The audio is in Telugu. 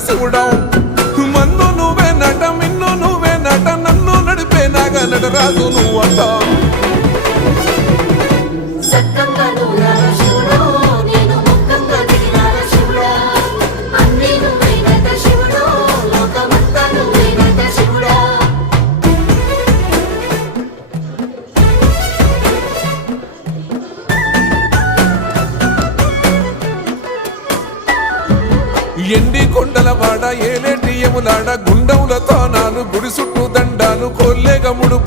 శివుడం మన్ను నువ్వే నట మిన్ను నువ్వే నట నన్ను నడిపే నాగ నటరాజు నువ్వంట ఎండి కొండల వాడ ఏలేటి యములాడ గుండముల తానాలు గుడి చుట్టూ దండాలు కొల్లేగముడు